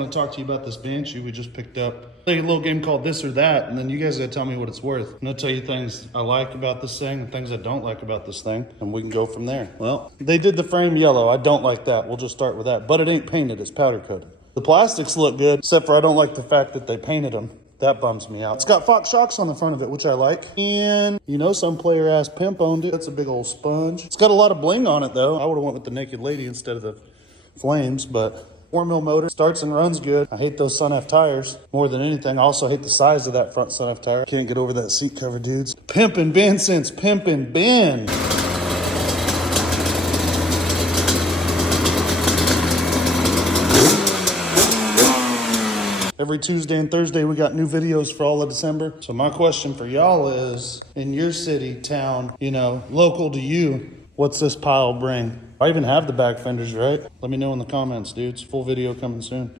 I want to talk to you about this Banshee we just picked up. Play a little game called This or That, and then you guys gotta tell me what it's worth. I'm gonna tell you things I like about this thing and things I don't like about this thing, and we can go from there. Well, they did the frame yellow. I don't like that. We'll just start with that. But it ain't painted, it's powder coated. The plastics look good, except for I don't like the fact that they painted them. That bums me out. It's got Fox shocks on the front of it, which I like. And, you know, some player-ass pimp owned it. That's a big old sponge. It's got a lot of bling on it, though. I would've went with the naked lady instead of the flames, but 4mm motor, starts and runs good. I hate those Sun F tires more than anything. I also hate the size of that front Sun F tire. Can't get over that seat cover, dudes. Pimpin' Ben since Pimpin' Ben. Every Tuesday and Thursday, we got new videos for all of December. So my question for y'all is, in your city, town, you know, local to you, what's this pile bring? I even have the back fenders, right? Let me know in the comments, dudes. Full video coming soon.